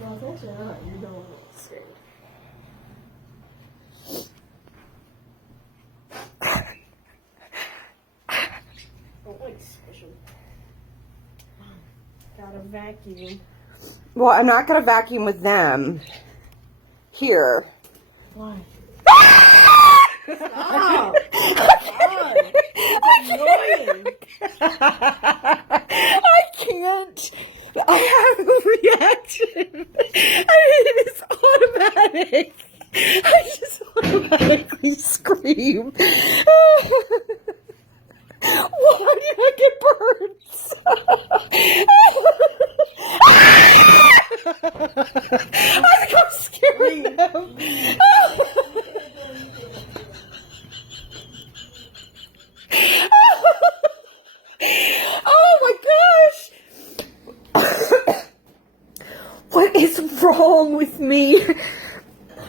No, it's actually not. You're going straight. Oh, wait, special. Gotta vacuum. Well, I'm not gonna vacuum with them. Here. Why? Stop! It's annoying. I can't. I have a reaction. I mean, it's automatic. I just automatically scream. Why did I get birds? I think I'm scaring them. Oh my gosh! What is wrong with me?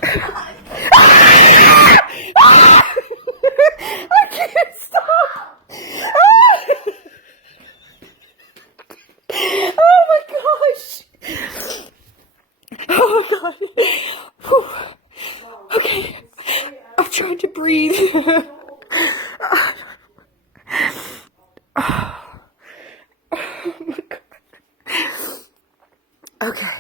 I can't stop! Oh my gosh! Oh god! Whew. Okay, I'm trying to breathe. Oh my god. Okay.